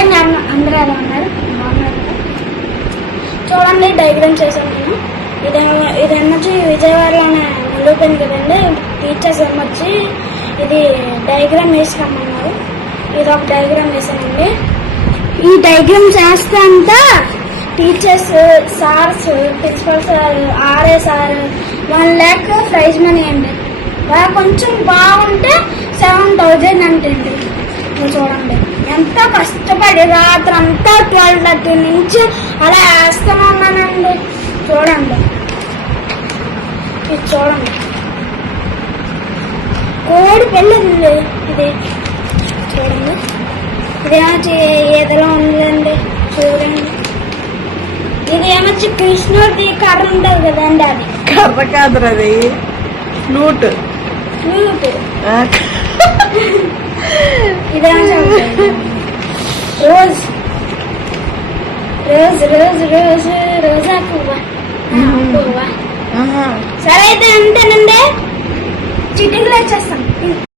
Hi ma'am అందరూ ఎలా ఉన్నారు? బాగున్నారు? చూడండి డయాగ్రామ్ చేశాను నేను. ఇది ఇదేమొచ్చి విజయవాడలోనే ఉండిపోయింది కదండి. టీచర్స్ ఏమొచ్చి ఇది డయాగ్రామ్ వేసుకోమన్నారు ఇది ఒక డయాగ్రామ్ వేసానండి ఈ డయాగ్రామ్ చేస్తే అంతా teachers sirs principal sir RA sir one lakh prize money అండి. బాగా కొంచెం బాగుంటే సెవెన్ థౌజండ్ ఎంతో కష్టపడి రాత్రి అంతా ట్వెల్వ్ థర్టీ నుంచి అలా వేస్తూనే ఉన్నానండి. చూడండి. ఇది చూడండి. కోడి పెళ్ళింది ఇది. చూడండి. ఇదేమొచ్చి ఈతలో ఉందండి చూడండి. ఇది ఏమొచ్చి కృష్ణుడి కర్ర ఉంటుంది కదండి అది? కర్ర కాదు అది. ఫ్లూట్. ఫ్లూట్. ఆ, ఇదేమో రోజ్ రోజ్ రోజ్ రోజ్ రోజా పువ్వ. పువ్వ. సరే అయితే అంతేనండి. చిటికలు వచ్చేస్తాం